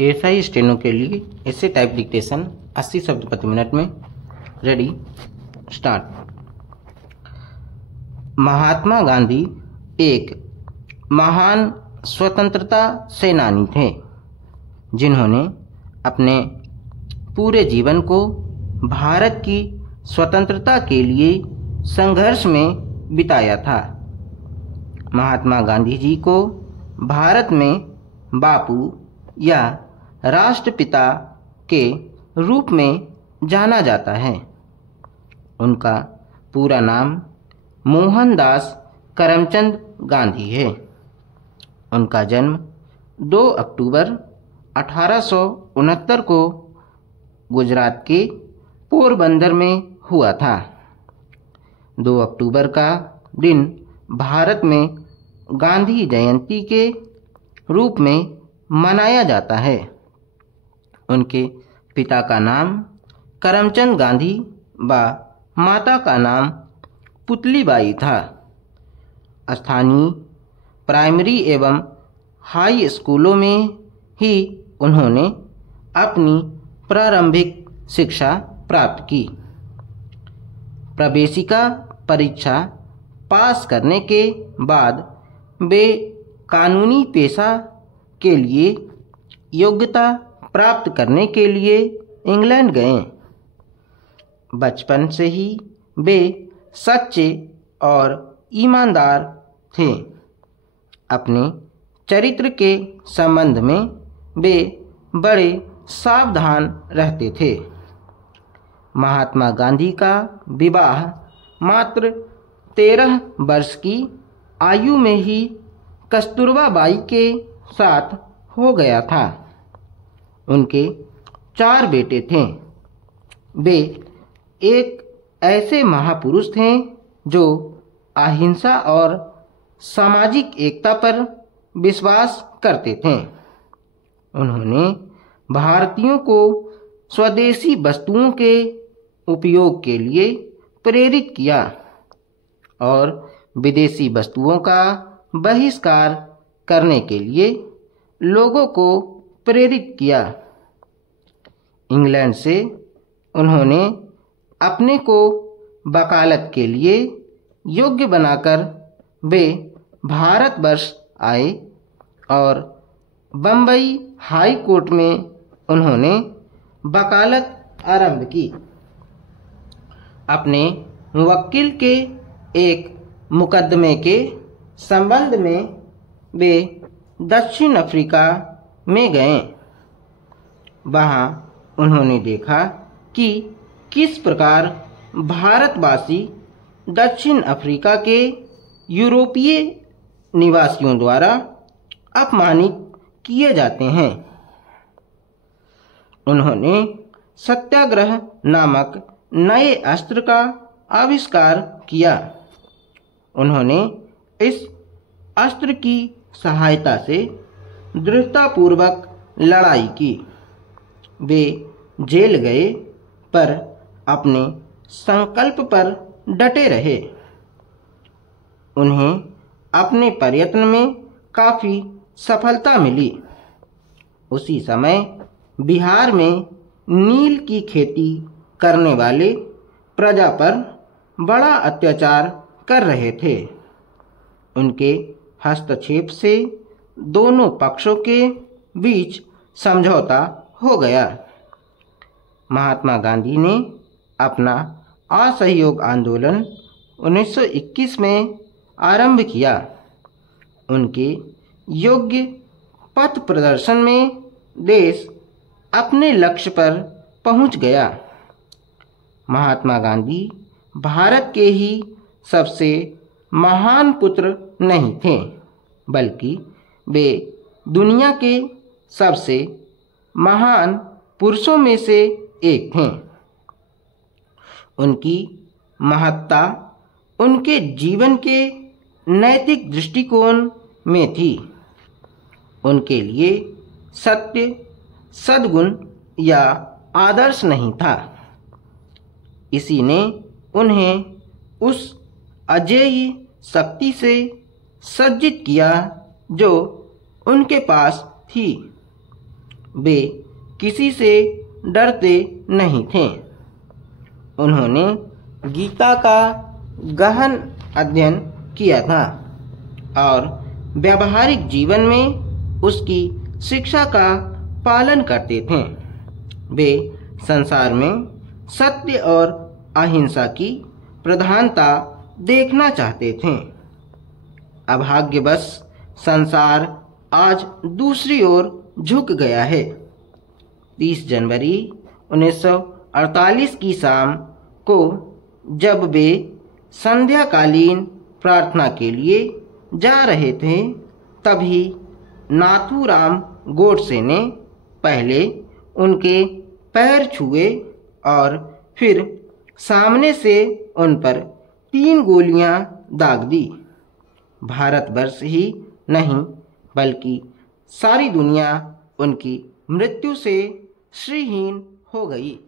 ASI steno के लिए ऐसे टाइप डिक्टेशन 80 शब्द प्रति मिनट में। Ready, start. महात्मा गांधी एक महान स्वतंत्रता सेनानी थे जिन्होंने अपने पूरे जीवन को भारत की स्वतंत्रता के लिए संघर्ष में बिताया था। महात्मा गांधी जी को भारत में बापू या राष्ट्रपिता के रूप में जाना जाता है। उनका पूरा नाम मोहनदास करमचंद गांधी है। उनका जन्म 2 अक्टूबर 1869 को गुजरात के पोरबंदर में हुआ था। 2 अक्टूबर का दिन भारत में गांधी जयंती के रूप में मनाया जाता है। उनके पिता का नाम करमचंद गांधी व माता का नाम पुतलीबाई था। स्थानीय प्राइमरी एवं हाई स्कूलों में ही उन्होंने अपनी प्रारंभिक शिक्षा प्राप्त की। प्रवेशिका परीक्षा पास करने के बाद वे कानूनी पेशा के लिए योग्यता प्राप्त करने के लिए इंग्लैंड गए। बचपन से ही वे सच्चे और ईमानदार थे। अपने चरित्र के संबंध में वे बड़े सावधान रहते थे। महात्मा गांधी का विवाह मात्र 13 वर्ष की आयु में ही कस्तूरबा बाई के साथ हो गया था। उनके 4 बेटे थे। वे एक ऐसे महापुरुष थे जो अहिंसा और सामाजिक एकता पर विश्वास करते थे। उन्होंने भारतीयों को स्वदेशी वस्तुओं के उपयोग के लिए प्रेरित किया और विदेशी वस्तुओं का बहिष्कार करने के लिए लोगों को प्रेरित किया। इंग्लैंड से उन्होंने अपने को वकालत के लिए योग्य बनाकर वे भारतवर्ष आए और बम्बई हाई कोर्ट में उन्होंने वकालत आरंभ की। अपने मुवक्किल के एक मुकदमे के संबंध में वे दक्षिण अफ्रीका में गए। वहाँ उन्होंने देखा कि किस प्रकार भारतवासी दक्षिण अफ्रीका के यूरोपीय निवासियों द्वारा अपमानित किए जाते हैं। उन्होंने सत्याग्रह नामक नए अस्त्र का आविष्कार किया। उन्होंने इस अस्त्र की सहायता से दृढ़तापूर्वक लड़ाई की। वे जेल गए पर अपने संकल्प पर डटे रहे। उन्हें अपने प्रयत्न में काफ़ी सफलता मिली। उसी समय बिहार में नील की खेती करने वाले प्रजा पर बड़ा अत्याचार कर रहे थे। उनके हस्तक्षेप से दोनों पक्षों के बीच समझौता हो गया। महात्मा गांधी ने अपना असहयोग आंदोलन 1921 में आरंभ किया। उनके योग्य पथ प्रदर्शन में देश अपने लक्ष्य पर पहुंच गया। महात्मा गांधी भारत के ही सबसे महान पुत्र नहीं थे, बल्कि वे दुनिया के सबसे महान पुरुषों में से एक थे। उनकी महत्ता उनके जीवन के नैतिक दृष्टिकोण में थी। उनके लिए सत्य, सद्गुण या आदर्श नहीं था। इसी ने उन्हें उस अजेय शक्ति से सज्जित किया जो उनके पास थी। वे किसी से डरते नहीं थे। उन्होंने गीता का गहन अध्ययन किया था और व्यावहारिक जीवन में उसकी शिक्षा का पालन करते थे। वे संसार में सत्य और अहिंसा की प्रधानता देखना चाहते थे। अभाग्यवश संसार आज दूसरी ओर झुक गया है। 30 जनवरी 1948 की शाम को जब वे संध्याकालीन प्रार्थना के लिए जा रहे थे, तभी नाथूराम गोडसे ने पहले उनके पैर छुए और फिर सामने से उन पर 3 गोलियां दाग दी। भारतवर्ष ही नहीं बल्कि सारी दुनिया उनकी मृत्यु से श्रीहीन हो गई।